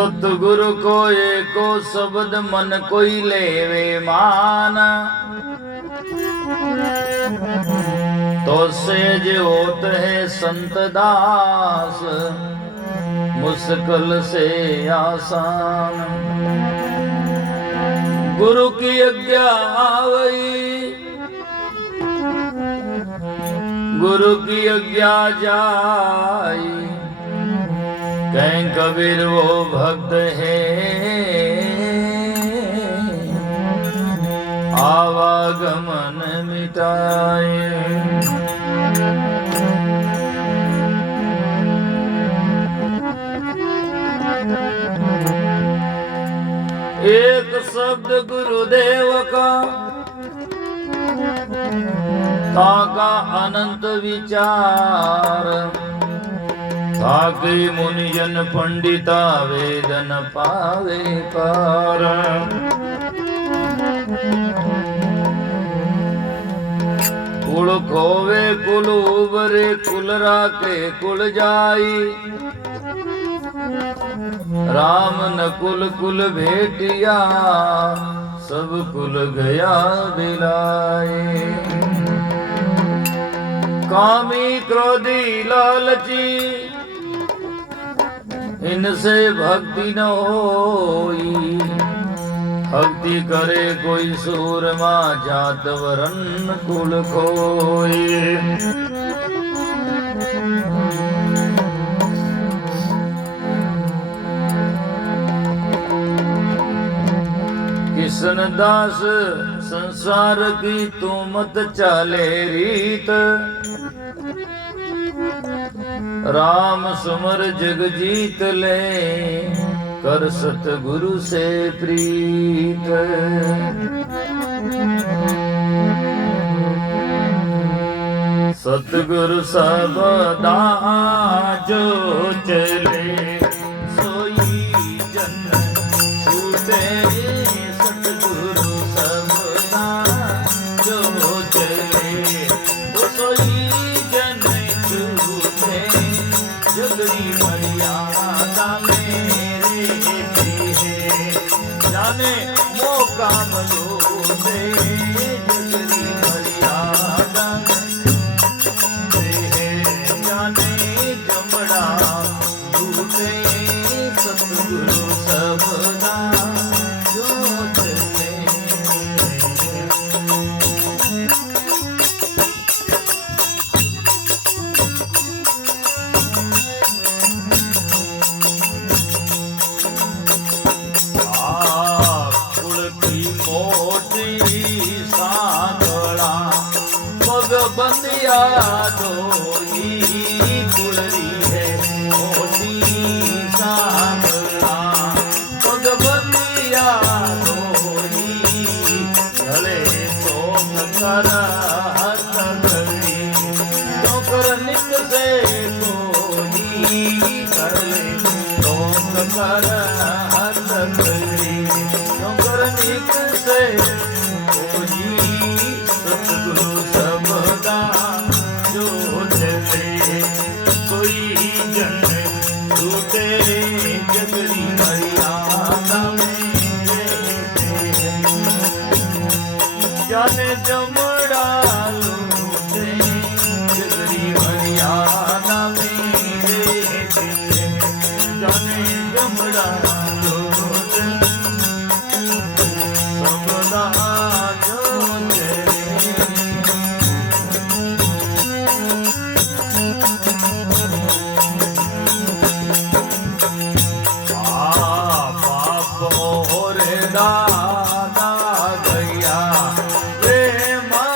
सतगुरु को एको शब्द मन कोई लेवे मान, तो सेज होत है संत दास मुश्किल से आसान। गुरु की आज्ञा आवई, गुरु की आज्ञा जाई, कहीं कबीर वो भक्त है आवागमन मिटाए। एक शब्द गुरुदेव का ताका अनंत विचार, ताकि मुनिजन पंडिता वेदन पावे पार। कुल खोवे कुल उबरे कुल राके कुल जाई, राम न कुल कुल भेटिया सब कुल गया बिलाए। कामी क्रोधी लालची इनसे भक्ति न होई, भक्ति करे कोई सूरमा जात वरन कुल खोई। किशन दास संसार की तू मत चाले रीत, राम सुमर जग जीत ले कर सतगुरु से प्रीत। सतगुरु सबदा जो चले सोई जन छूटे, सतगुरु सबदा जो चले सोई जन छूटे। जगरी मर्यादा मेरे है जाने मौका मलो दे, जगरी मर्यादा जाने जमड़ा झूठे। सतगुरु सबदा जो चले। बंदिया धोई कुलरी है मोटी सांगला, पग बंदिया धोई गले तो कर हथ गली, तो कर निक से कोई गले तो कर हथ गली, तो कर निक से कोई। सतगुरु सबदा जो चले कोई जन झूठे, जगरी मर्यादा मेरे जाने जमड़ा लूटे, जगरी मर्यादा मेरे जाने जमड़ा लूटे। सबदा दादा गया रे मा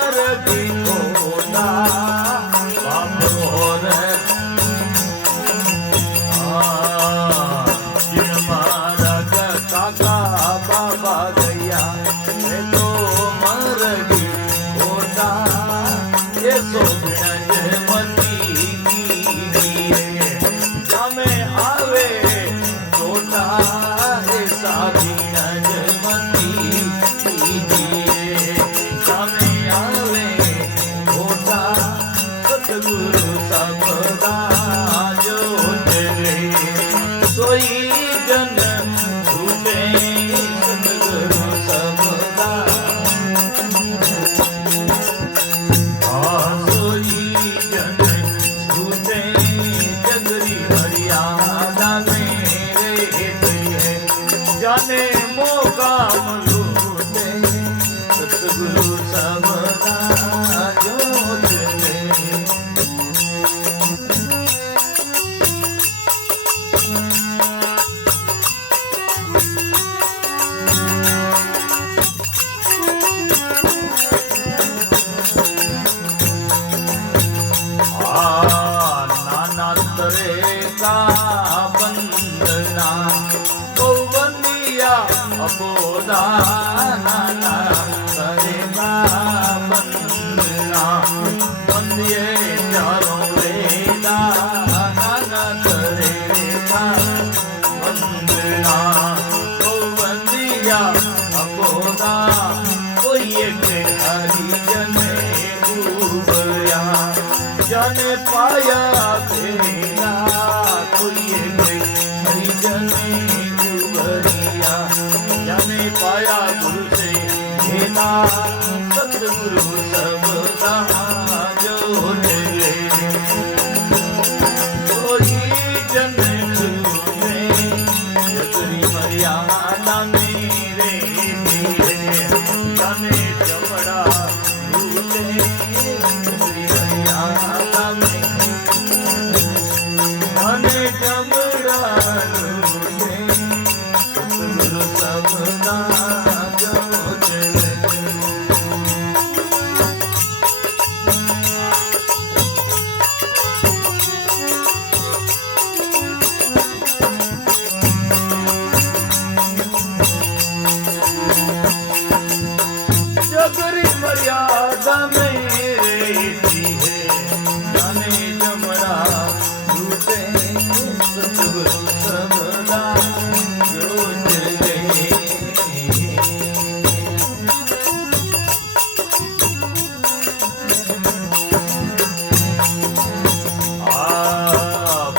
महिमा सतगुरु सबदा जो चले कोई जन छूटे जगरी मर्यादा मेरे धीरे जाने जमड़ा झूठे जगरी मर्यादा में जाने जमड़ा झूठे सतगुरु सबदा जो चले जगरी मर्यादा मेरे धीरे जाने जमड़ा झूठे सतगुरु सबदा जो चले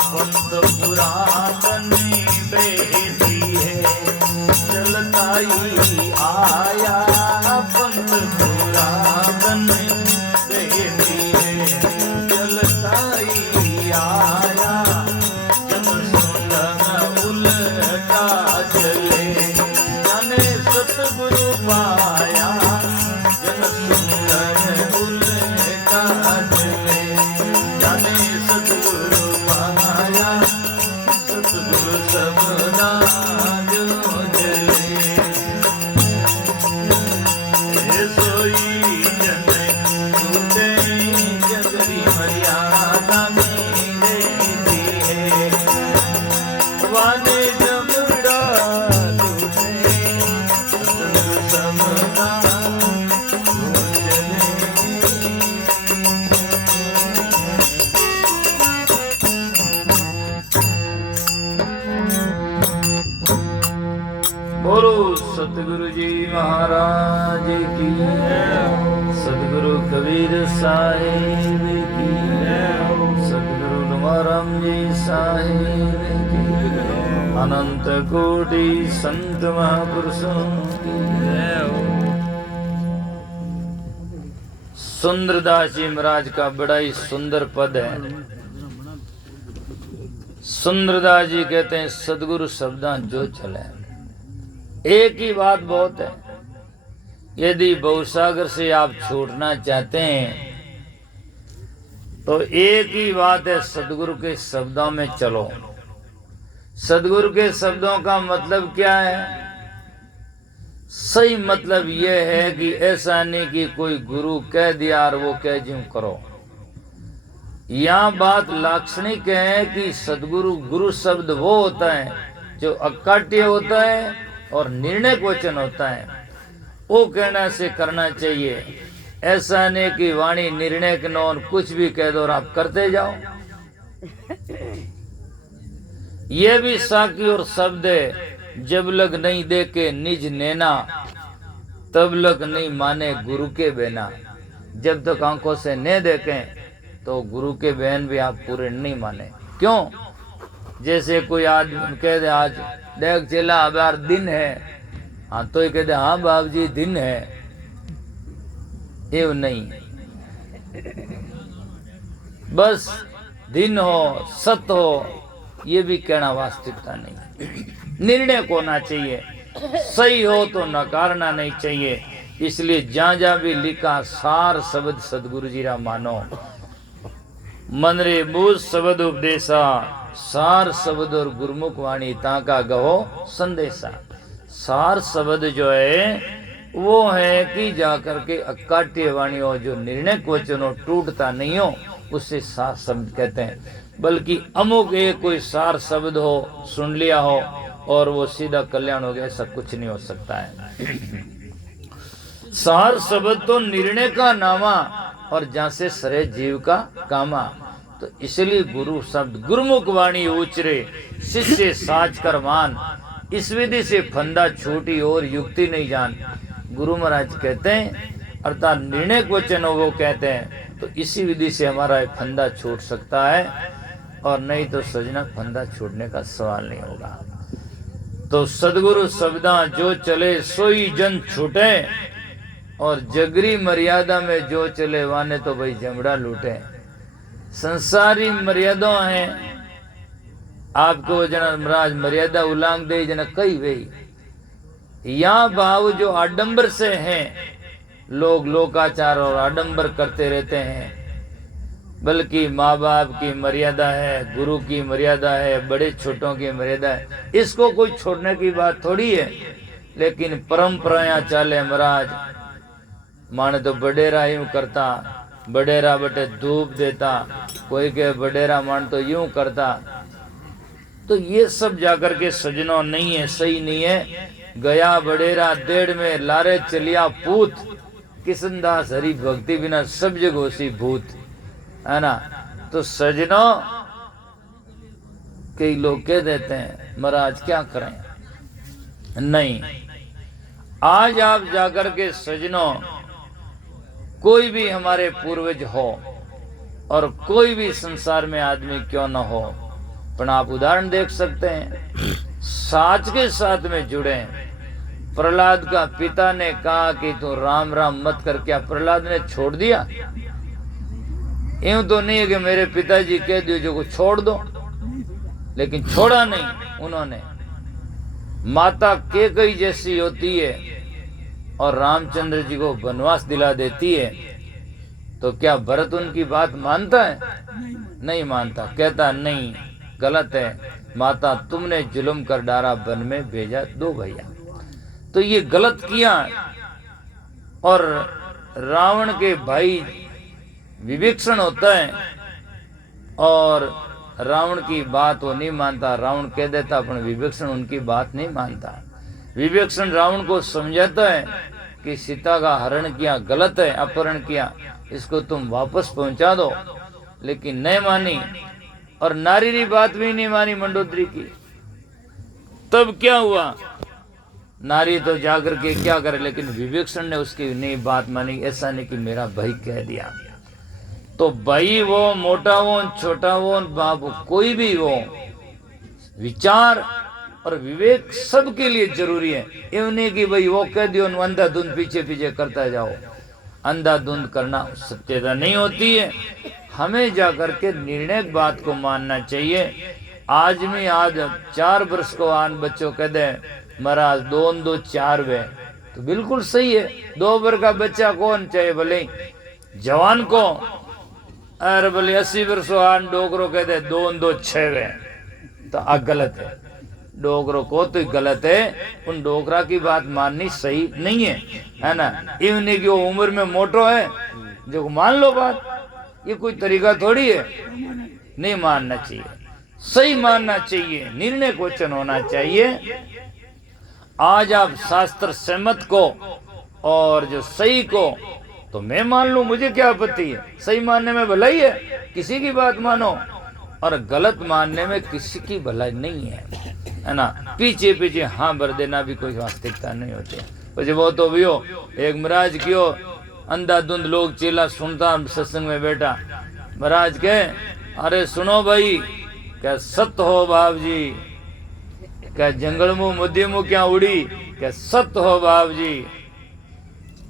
पंत पुरातन बेटी है चलता ही आया पंत पुरातन बेटी है चलता ही आया जब सुंदर उल्टा चले जाने सतगुरु पाया जब सुंदर उल्टा चले जाने सतगुरु पाया सतगुरु सबदा जो चले सोई जन झूठे जगरी मर्यादा मेरे दिए वाने जमड़ा झूठे सतगुरु सबदा जो चले बोलो सतगुरु जी महाराज की सतगुरु कबीर साहिब की सतगुरु तुमाराम जी साहिब की अनंत कोटि संत महापुरुषों की सुंदरदास जी महाराज का बड़ा ही सुंदर पद है। सुंदरदास जी कहते हैं सतगुरु शब्दां जो चले। एक ही बात बहुत है, यदि भवसागर से आप छूटना चाहते हैं तो एक ही बात है, सदगुरु के शब्दों में चलो। सदगुरु के शब्दों का मतलब क्या है? सही मतलब यह है कि ऐसा नहीं कि कोई गुरु कह दिया और वो कह ज्यों करो। यहाँ बात लाक्षणिक है कि सदगुरु गुरु शब्द वो होता है जो अकाट्य होता है और निर्णय वचन होता है। वो कहना से करना चाहिए, ऐसा नहीं कि वाणी निर्णय के नौन कुछ भी कह दो और आप करते जाओ। ये भी साकी और शब्द है, जब लग नहीं देके निज नैना तब लग नहीं माने गुरु के बहना। जब तक आंखों से नहीं देखें तो गुरु के बहन भी आप पूरे नहीं माने। क्यों? जैसे कोई आदमी कह दे आज देख चला अब यार दिन है, हाँ तो ये कह दे हाँ बाबू जी दिन है, एवं नहीं। बस दिन हो सत हो ये भी कहना वास्तविकता नहीं। निर्णय होना चाहिए, सही हो तो नकारना नहीं चाहिए। इसलिए जहां जहां भी लिखा सार शब्द सदगुरु जी रा मानो। मन रे बूझ शब्द उपदेशा, सार शब्द और गुरमुख वाणी ताका गहो संदेशा। सार शब्द जो है वो है कि जाकर के अकाट्य वाणी हो, जो निर्णय वचन हो, टूटता नहीं हो, उससे सार शब्द कहते हैं। बल्कि अमुक एक कोई सार शब्द हो, सुन लिया हो और वो सीधा कल्याण हो गया, ऐसा कुछ नहीं हो सकता है। सार शब्द तो निर्णय का नामा और जहां से सरे जीव का कामा। तो इसलिए गुरु शब्द गुरुमुख वाणी उचरे, शिष्य साच कर मान। इस विधि से फंदा छूटी और युक्ति नहीं जान। गुरु महाराज कहते हैं, अर्थात निर्णय वचन वो कहते हैं, तो इसी विधि से हमारा फंदा छूट सकता है, और नहीं तो सजना फंदा छूटने का सवाल नहीं होगा। तो सदगुरु शब्दा जो चले सोई जन छूटे, और जगरी मर्यादा में जो चले वाने तो भाई जमड़ा लूटे। संसारी मर्यादा है आपको जना महाराज मर्यादा उल्लांघ दे जना कई वे यहाँ भाव जो आडंबर से हैं, लोग लोकाचार और आडंबर करते रहते हैं, बल्कि माँ बाप की मर्यादा है, गुरु की मर्यादा है, बड़े छोटों की मर्यादा है, इसको कोई छोड़ने की बात थोड़ी है। लेकिन परंपराएं चाले महाराज, माने तो बडेरा यूं करता, बडेरा बटे धूप देता, कोई के बडेरा मान तो यूं करता, तो ये सब जाकर के सजनों नहीं है, सही नहीं है। गया बडेरा डेढ़ में लारे चलिया पूत, किशनदास हरि भक्ति बिना सब जगह सी भूत, है ना। तो सजनों कई लोग कह देते हैं महाराज क्या करें, नहीं, आज आप जाकर के सजनों कोई भी हमारे पूर्वज हो और कोई भी संसार में आदमी क्यों न हो, पर आप उदाहरण देख सकते हैं, साच के साथ में जुड़े। प्रहलाद का पिता ने कहा कि तू राम राम मत कर, क्या प्रहलाद ने छोड़ दिया? यूं तो नहीं है कि मेरे पिताजी कह दियो जो को छोड़ दो, लेकिन छोड़ा नहीं उन्होंने। माता कैकेयी जैसी होती है और रामचंद्र जी को वनवास दिला देती है, तो क्या भरत उनकी बात मानता है? नहीं मानता, कहता नहीं, गलत है माता, तुमने जुल्म कर डारा, वन में भेजा दो भैया, तो ये गलत किया। और रावण के भाई विभीषण होता है और रावण की बात वो नहीं मानता, रावण कह देता, पर विभीषण उनकी बात नहीं मानता। विभीषण रावण को समझाता है कि सीता का हरण किया गलत है, अपहरण किया, इसको तुम वापस पहुंचा दो, लेकिन नहीं मानी, और नारी की बात भी नहीं मानी मंडोदरी की। तब क्या हुआ, नारी तो जाकर के क्या करे, लेकिन विभीषण ने उसकी नहीं बात मानी। ऐसा नहीं कि मेरा भाई कह दिया, तो भाई वो मोटा हो छोटा हो बाप कोई भी हो, विचार और विवेक सबके लिए जरूरी है। यूं नहीं कि भाई वो कह दियो अंधाधुंध पीछे पीछे करता जाओ, अंधाधुंध करना सत्यता नहीं होती है। हमें जाकर के निर्णय बात को मानना चाहिए। आज में आज 4 वर्ष को आन बच्चों कह दे महाराज 2 2 4 वे, तो बिल्कुल सही है। 2 वर्ष का बच्चा कौन चाहे, भले जवान को, अरे भले 80 वर्ष आन डोगरो कह दे 2 2 6 वे, तो आ गलत है। डोगरों को तो गलत है, उन डोगरा की बात माननी सही नहीं है ना। इवनी की वो उम्र में मोटो है जो मान लो बात, ये कोई तरीका थोड़ी है, नहीं मानना चाहिए, सही मानना चाहिए, निर्णय क्वेश्चन होना चाहिए। आज आप शास्त्र सहमत को और जो सही को तो मैं मान लूं, मुझे क्या आपत्ति है, सही मानने में भलाई है, किसी की बात मानो, और गलत मानने में किसी की भलाई नहीं है ना। पीछे पीछे हाँ भर देना भी कोई वास्तविकता नहीं होती। वैसे वो तो भी हो, एक महाराज क्यों अंधाधुंध लोग चेला सुनता सत्संग में बैठा, महाराज कहे अरे सुनो भाई, क्या सत्य हो बाप जी, क्या जंगल मुंह मुद्दे मुंह क्या उड़ी, क्या सत्य हो बाप जी,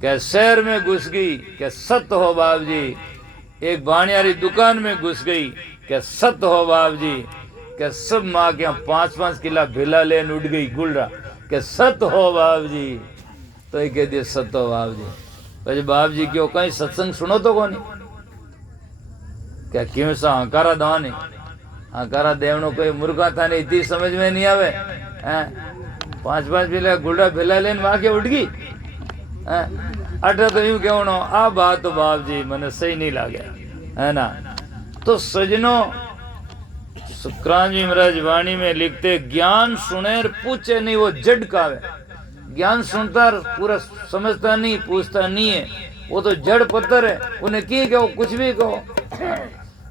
क्या शहर में घुस गई, क्या सत्य हो बाप जी, एक बाणियारी दुकान में घुस गई, क्या सत्य हो बाप जी, क्या सब माँ क्या 5-5 किला भेला लेन उठ गई गुलरा, क्या सत्य हो बाप जी, तो ये कह दिया सत्य हो बाप जी। પછી બાપજી કયો કઈ સત્સંગ સુનો તો કોની, क्या क्यों सा हकारा दवानी, हकारा देवनो कोई मुर्गा था नहीं, इतनी समझ में नहीं आवे हैं। 5-5 पिला गुलड़ा भेला लेन वहां के उठ गई हैं। अठा तो यूं कहनो आ बात तो बाप जी मने सही नहीं लागे, है ना। तो सजनों, शुक्रान जी महाराज वाणी में लिखते, ज्ञान सुने पूछे नहीं वो जड़ कावे। ज्ञान सुनता पूरा समझता नहीं, पूछता नहीं है, वो तो जड़ पत्थर है, उन्हें की कहो कुछ भी कहो।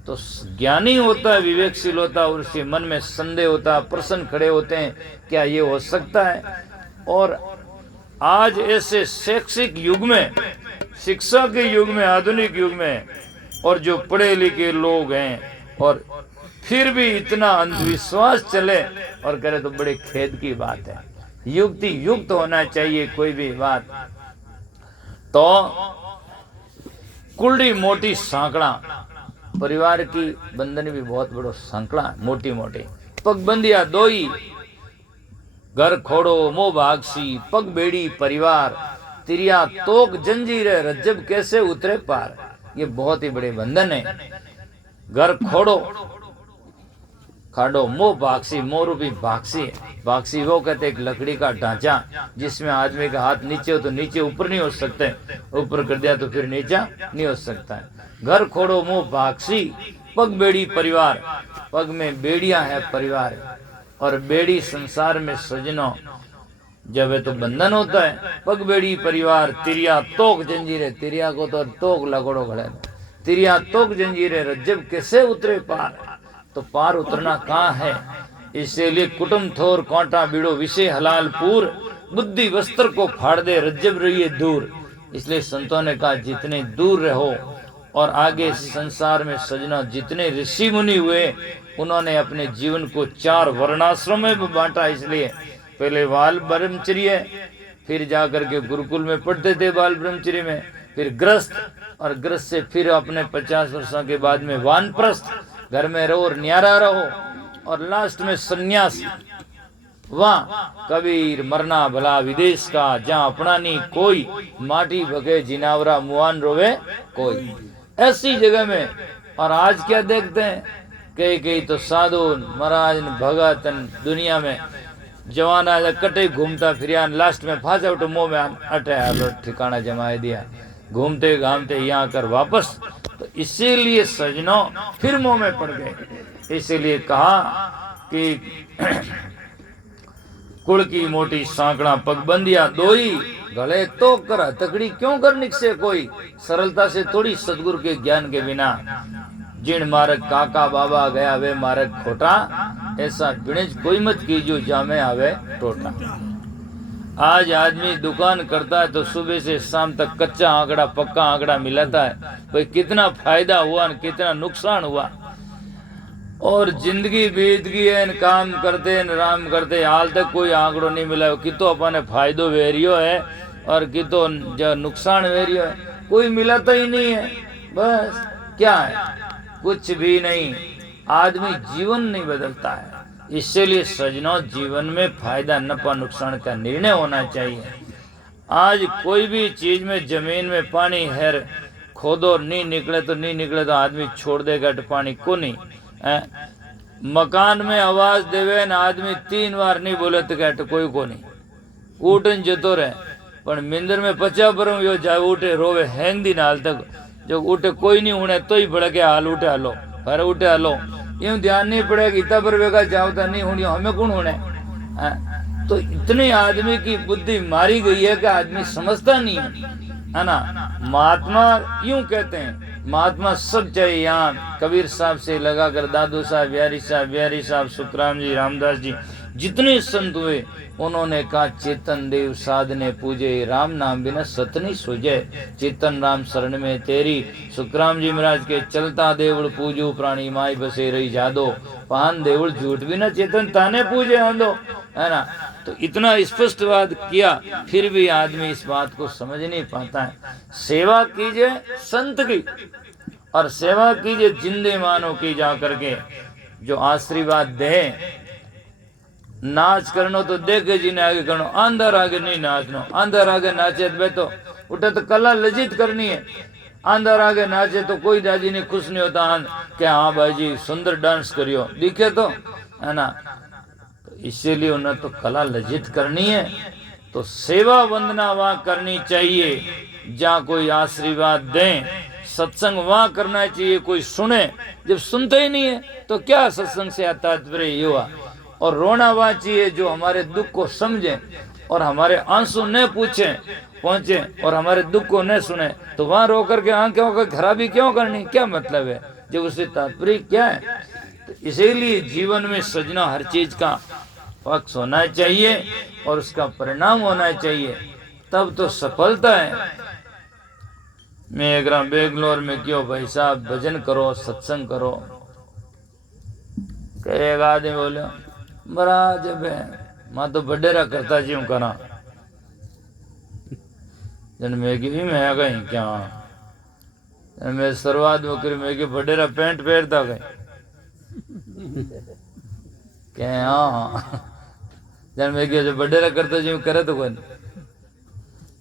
तो ज्ञानी होता है, विवेकशील होता है, और उसके मन में संदेह होता है, प्रश्न खड़े होते हैं, क्या ये हो सकता है। और आज ऐसे शैक्षिक युग में, शिक्षा के युग में, आधुनिक युग में, और जो पढ़े लिखे लोग हैं और फिर भी इतना अंधविश्वास चले और करे तो बड़े खेद की बात है। युक्ति युक्त होना चाहिए कोई भी बात। तो कुलड़ी मोटी सांकड़ा, परिवार की बंधन भी बहुत बड़ो सांकड़ा, मोटी मोटी। पगबंदिया दोई, घर खोड़ो मोह भागसी, पग बेड़ी परिवार, तिरिया तोक जंजीरे, रज्जब कैसे उतरे पार। ये बहुत ही बड़े बंधन है। घर खोड़ो खाडो, मोह भागसी, मोह रूपी भागसी। भागसी वो कहते एक लकड़ी का ढांचा जिसमें आदमी का हाथ नीचे हो तो नीचे ऊपर नहीं हो सकते, ऊपर कर दिया तो फिर नीचा नहीं हो सकता है। घर खोड़ो मोह भागसी, पग बेड़ी परिवार, पग में बेड़ियां है परिवार, और बेड़ी संसार में सजनो जब है तो बंधन होता है। पग बेड़ी परिवार, तिरिया तोक जंजीरे, तिरिया को तो तोक लगोड़ो खड़े, तिरिया तोक जंजीरे, रज्जब कैसे उतरे पार। तो पार उतरना कहाँ है, इसीलिए कुटुम थोर कांटा बीड़ो, विषय हलाल पूर, बुद्धि वस्त्र को फाड़ दे, रज्जब रहिए दूर। इसलिए संतों ने कहा जितने दूर रहो, और आगे संसार में सजना जितने ऋषि मुनि हुए उन्होंने अपने जीवन को 4 वर्णाश्रम में बांटा। इसलिए पहले बाल ब्रह्मचर्य, फिर जाकर के गुरुकुल में पढ़ते थे बाल ब्रह्मचर्य में, फिर ग्रस्त, और ग्रस्त से फिर अपने 50 वर्षों के बाद में वानप्रस्थ, घर में रहो और न्यारा रहो, और लास्ट में सन्यास। वहाँ कबीर मरना भला विदेश का, जहाँ अपना नहीं कोई, माटी भगे जिनावरा मुआन रोवे कोई, ऐसी जगह में। और आज क्या देखते हैं, कई तो साधु महाराज भगत दुनिया में जवान आया कटे घूमता फिर लास्ट में फांसा उठो मुंह में अटे ठिकाना जमाए दिया, घूमते घामते यहाँ कर वापस। तो इसीलिए सजनों फिर मुंह में पड़ गए। इसीलिए कहा कि कुल की मोटी सांकड़ा, पगबंदिया दोई, गले तो कर हथकड़ी क्यों कर निकसे कोई। सरलता से थोड़ी सदगुरु के ज्ञान के बिना, जिन मार्ग काका बाबा गया वे मार्ग खोटा, ऐसा बिणज कोई मत कीजियो जामे आवे टोटा। आज आदमी दुकान करता है तो सुबह से शाम तक कच्चा आंकड़ा पक्का आंकड़ा मिलाता है, भाई कितना फायदा हुआ न कितना नुकसान हुआ। और जिंदगी बीत गई है, काम करते न राम करते, हाल तक कोई आंकड़ो नहीं मिला। कि तो अपने फायदो वेरियो है और कि तो जो नुकसान वेरियो है, कोई मिलाता ही नहीं है। बस क्या है, कुछ भी नहीं। आदमी जीवन नहीं बदलता है। इसलिए सजनों जीवन में फायदा नफा नुकसान का निर्णय होना चाहिए। आज कोई भी चीज में, जमीन में पानी है, खोदो नहीं निकले तो नहीं निकले तो आदमी छोड़ देगा पानी को नहीं। मकान में आवाज देवे न आदमी 3 बार नहीं बोले तो कहते कोई को नहीं, उठन जतो रहे। पर मिंदर में 50 बरम यो जाए उठे रोवे हैंग दिन हाल तक, जो उठे कोई नहीं होने तो ही भड़के हाल उठे हालो, फिर उठे हालो, यूं ध्यान नहीं पड़ेगा इतना पर वेगा जावता नहीं होनी, हमें कौन होने। तो इतने आदमी की बुद्धि मारी गई है कि आदमी समझता नहीं है ना। महात्मा यूं कहते हैं, महात्मा सब चाहिए। यहाँ कबीर साहब से लगा कर दादू साहब, बिहारी साहब, सुखराम जी, रामदास जी, जितने संत हुए उन्होंने कहा चेतन देव साधने पूजे, राम नाम बिना सत नहीं सूझे। चेतन राम शरण में तेरी, सुखराम जी महाराज के चलता देवड़ पूजो, प्राणी माई बसे रही जादो, पान देवड़ झूठ बिना चेतन ताने पूजे आंदो, है ना। तो इतना स्पष्टवाद किया, फिर भी आदमी इस बात को समझ नहीं पाता है। सेवा कीजिए संत की, और सेवा कीजिए जिंदे मानो की जा करके, जो आशीर्वाद दे। नाच करनो तो देखे जी ने आगे करनो, अंदर आगे नहीं नाचनो। अंदर आगे नाचे तो उठे तो कला लज्जित करनी है। अंदर आगे नाचे तो कोई दादी ने खुश नहीं होता कि हाँ भाई जी सुंदर डांस करियो, दिखे तो, है ना। तो इसीलिए उन्हें तो कला लज्जित करनी है। तो सेवा वंदना वहां करनी चाहिए जहाँ कोई आशीर्वाद दे। सत्संग वहां करना चाहिए कोई सुने, जब सुनते ही नहीं है तो क्या सत्संग से तात्पर्य हुआ। और रोना वहां चाहिए जो हमारे दुख को समझे और हमारे आंसू न पहुंचे और हमारे दुख को न सुने, तो वहां रो करके आंखों को खराबी क्यों करनी, क्या मतलब है, जब उससे तात्पर्य क्या है। तो इसीलिए जीवन में सजना हर चीज का पक्ष होना चाहिए और उसका परिणाम होना चाहिए, तब तो सफलता है। मैं एक बेंगलोर में क्यों भाई साहब भजन करो सत्संग करो, एक आदमी बोलो बड़ा जब है मां तो बडेरा करता जी करा, जन मैं कि मैं आ गई क्या जन मैं शुरुआत में करी मैं कि बडेरा पैंट पहनता गई क्या हाँ जन मैं कि जो बडेरा करता जो करे तो कौन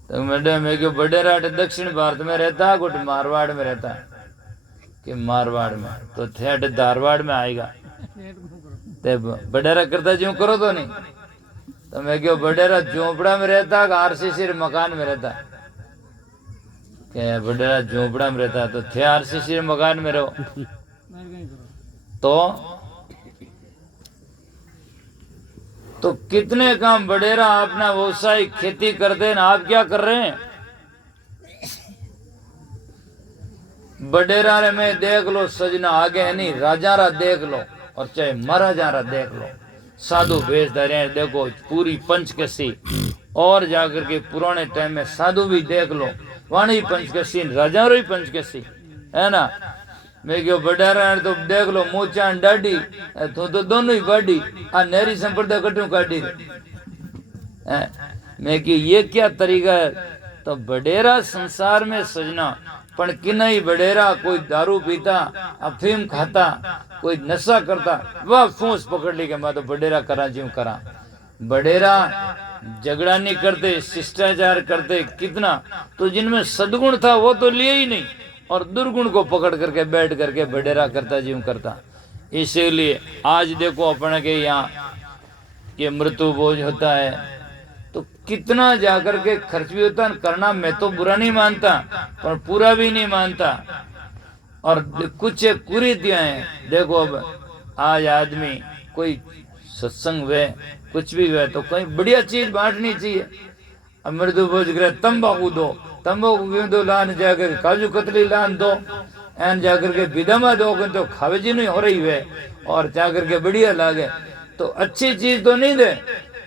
तो मैडम मैं कि बडेरा दक्षिण भारत में रहता कुछ मारवाड़ में रहता कि मारवाड़ में तो थे धारवाड़ में आएगा ते बडेरा करता जो करो तो नहीं तो मैं क्यों बडेरा झोपड़ा में रहता आरसीसी मकान में रहता क्या बडेरा झोपड़ा में रहता तो थे आरसीसी मकान में रहो तो कितने काम बडेरा अपना व्यवसाय खेती करते हैं आप क्या कर रहे हैं बडेरा में देख लो सजना आगे है नहीं राजारा देख लो और चाहे महाराजारा देख लो साधु भेज रहे हैं देखो पूरी पंचकशी और जाकर के पुराने टाइम में साधु भी देख लो वाणी पंचकशी राजा रो पंचकशी है ना मैं क्यों बडेरा तो देख लो मोचा डाडी तो दोनों ही बाडी आ नेरी संप्रदाय कटू काटी मैं कि ये क्या तरीका है तो बडेरा संसार में सजना पण कि नहीं बडेरा कोई दारू पीता अफीम खाता कोई नशा करता वह फूस पकड़ ली के मैं तो बडेरा करा ज्यों करा बडेरा झगड़ा नहीं करते शिष्टाचार करते कितना तो जिनमें सद्गुण था वो तो लिए ही नहीं और दुर्गुण को पकड़ करके बैठ करके बडेरा करता ज्यों करता इसीलिए आज देखो अपने के यहाँ ये मृत्यु भोज होता है तो कितना जाकर के खर्च भी होता है करना मैं तो बुरा नहीं मानता पर पूरा भी नहीं मानता और कुछ कुरीतियां हैं देखो अब आज आदमी कोई सत्संग वे कुछ भी वे तो कहीं बढ़िया चीज बांटनी चाहिए अब मृत्यु भोज करे तंबाकू दो तंबाकू क्यों दो लान जाकर काजू कतली लान दो एन जाकर के विधमा दो तो खावे जी नहीं हो रही वे और जाकर के बढ़िया लागे तो अच्छी चीज तो नहीं दे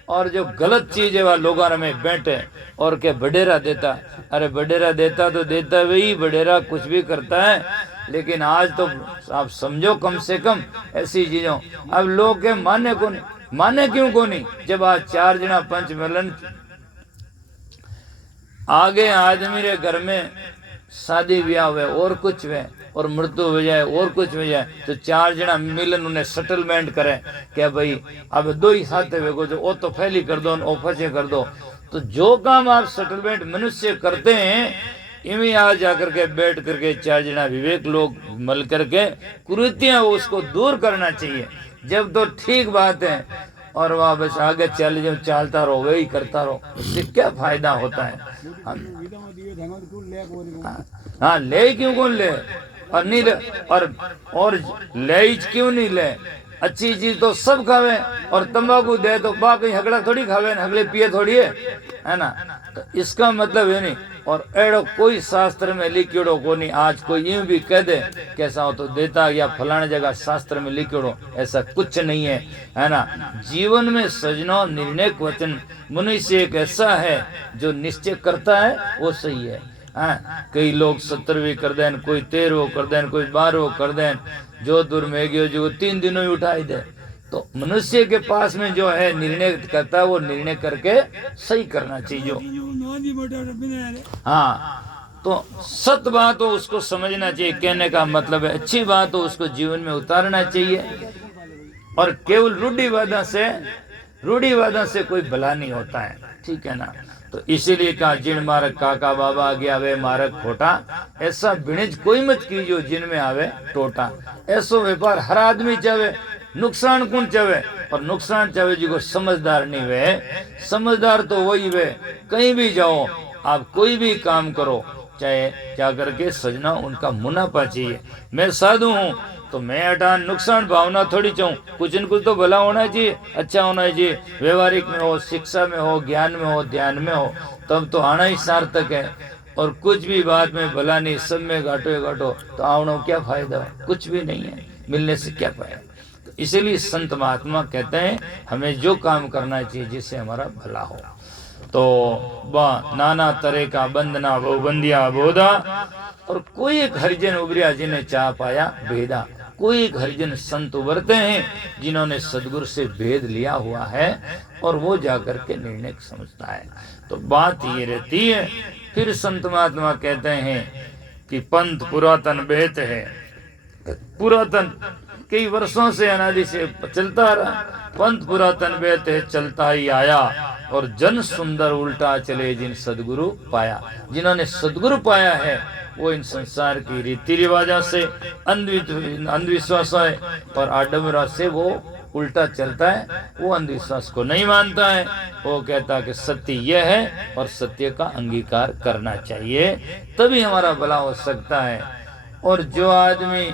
और जो गलत चीज है वह लोग में बैठे और के बडेरा देता अरे बडेरा देता तो देता वही बडेरा कुछ भी करता है लेकिन आज तो आप समझो कम से कम ऐसी चीजों अब लोग के माने को नहीं माने क्यों को नहीं जब आज 4 जना पंच मिलन आगे आदमी रे घर में शादी ब्याह हुए और कुछ हुए और मृत्यु हो जाए और कुछ हो जाए तो 4 जना मिलन उन्हें सेटलमेंट करे क्या भाई अब 2 ही साथ वेगो जो ओ तो फैली कर दो ओ फसे कर दो तो जो काम आप सेटलमेंट मनुष्य करते हैं इन्हीं आ जाकर के बैठ करके 4 जना विवेक लोग मल करके कुरीतियां उसको दूर करना चाहिए जब तो ठीक बात है और वह बस आगे चल जो चलता रहो वही करता रहो उससे क्या फायदा होता है हाँ ले क्यों कौन ले और नहीं ले और ले क्यों नहीं ले अच्छी चीज तो सब खावे और तंबाकू दे तो बाकी हगड़ा थोड़ी खावे हगड़े पिए थोड़ी है ना तो इसका मतलब है नहीं और एड़ो कोई शास्त्र में लिखियोड़ो को नहीं आज कोई यूं भी कह दे कैसा हो तो देता या फलाने जगह शास्त्र में लिखियोड़ो ऐसा कुछ नहीं है ना जीवन में सजनो निर्णय वचन मनुष्य एक ऐसा है जो निश्चय करता है वो सही है कई लोग 17वीं कर दें कोई 13वीं कर दें कोई 12वीं कर दें जो दूर में गयो जो 3 दिनों ही उठाई दे तो मनुष्य के पास में जो है निर्णय करता है वो निर्णय करके सही करना चाहिए हाँ तो सत्य बात हो उसको समझना चाहिए कहने का मतलब है अच्छी बात हो उसको जीवन में उतारना चाहिए और केवल रूढ़िवादा से कोई भला नहीं होता है ठीक है ना तो इसीलिए कहा जिन मार्ग काका बाबा गया वे मार्ग खोटा ऐसा बिणज कोई मत कीजियो जिनमें आवे टोटा ऐसो व्यापार हर आदमी चाहे नुकसान कौन चाहे और नुकसान चाहे जी को समझदार नहीं वे समझदार तो वही वे कहीं भी जाओ आप कोई भी काम करो चाहे क्या करके सजना उनका मुनाफा चाहिए मैं साधु हूँ तो मैं हटान नुकसान भावना थोड़ी चाहूँ कुछ न कुछ तो भला होना चाहिए अच्छा होना चाहिए व्यवहारिक में हो शिक्षा में हो ज्ञान में हो ध्यान में हो तब तो आना ही सार्थक है और कुछ भी बात में भला नहीं सब में घाटो तो आवनो क्या फायदा है कुछ भी नहीं है मिलने से क्या फायदा तो इसीलिए संत महात्मा कहते हैं हमें जो काम करना चाहिए जिससे हमारा भला हो तो नाना तरह का बंदना वो बंदिया बोधा और कोई एक हरिजन उभरिया जिन्हें चाह पाया भेदा कोई एक हरिजन संत उभरते हैं जिन्होंने सदगुरु से भेद लिया हुआ है और वो जाकर के निर्णय समझता है तो बात ये रहती है फिर संत महात्मा कहते हैं कि पंथ पुरातन बेत है, पुरातन कई वर्षों से अनादि से चलता आ रहा। पंथ पुरातन बेत है, चलता ही आया, और जन सुंदर उल्टा चले जिन सदगुरु पाया। जिन्होंने सदगुरु पाया है वो इन संसार की रीति रिवाजा से, अंधविश्वास है और आडम्बरा से वो उल्टा चलता है, वो अंधविश्वास को नहीं मानता है। वो कहता है कि सत्य यह है और सत्य का अंगीकार करना चाहिए, तभी हमारा भला हो सकता है। और जो आदमी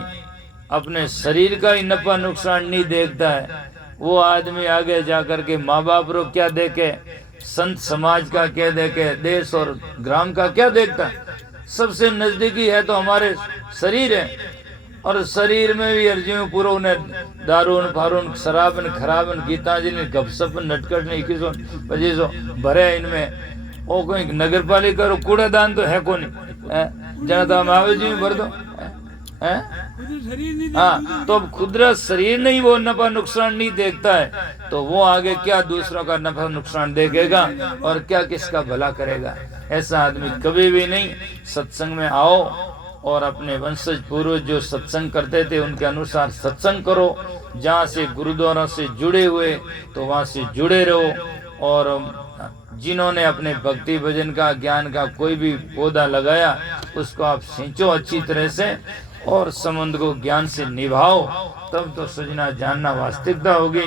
अपने शरीर का ही नफा नुकसान नहीं देखता है, वो आदमी आगे जाकर के माँ बाप को क्या देखे, संत समाज का क्या देखे, देश और ग्राम का क्या देखता। सबसे नजदीकी है तो हमारे शरीर है, और शरीर में भी अर्जियों पूरा ने दारून फारून शराबन खराबन गीतांजलि गपसप नटकट ने 2100-2500 भरे इनमें। वो कोई नगर पालिका रो कूड़ादान तो है को नहीं, जनता मावे जी भर दो है। हाँ, तो अब खुदरा शरीर नहीं वो नफा नुकसान नहीं देखता है, तो वो आगे क्या दूसरों का नफा नुकसान देखेगा और क्या किसका भला करेगा। ऐसा आदमी कभी भी नहीं। सत्संग में आओ और अपने वंशज पूर्वज जो सत्संग करते थे उनके अनुसार सत्संग करो। जहाँ से गुरुद्वारा से जुड़े हुए तो वहाँ से जुड़े रहो, और जिन्होंने अपने भक्ति भजन का ज्ञान का कोई भी पौधा लगाया उसको आप सींचो अच्छी तरह से, और संबंध को ज्ञान से निभाओ, तब तो सजना जानना वास्तविकता होगी।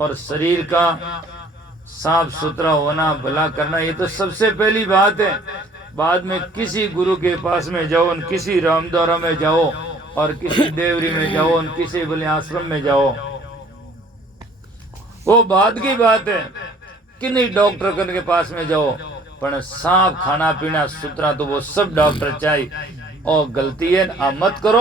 और शरीर का साफ सुथरा होना, भला करना, ये तो सबसे पहली बात है। बाद में किसी गुरु के पास में जाओ, किसी रामद्वारा में जाओ, और किसी देवरी में जाओ, किसी बले आश्रम में जाओ, वो बाद की बात है। किन्हीं डॉक्टर के पास में जाओ, पर साफ खाना पीना सुथरा तो वो सब डॉक्टर चाहिए। और गलती है आप मत करो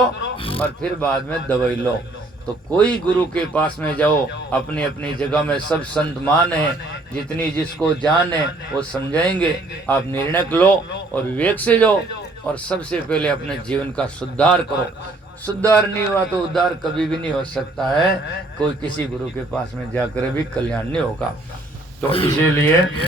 और फिर बाद में दवाई लो। तो कोई गुरु के पास में जाओ, अपनी अपनी जगह में सब संत मान है, जितनी जिसको जान है वो समझाएंगे। आप निर्णय लो और विवेक से जाओ, और सबसे पहले अपने जीवन का सुधार करो। सुधार नहीं हुआ तो उद्धार कभी भी नहीं हो सकता है। कोई किसी गुरु के पास में जाकर भी कल्याण नहीं होगा। तो इसीलिए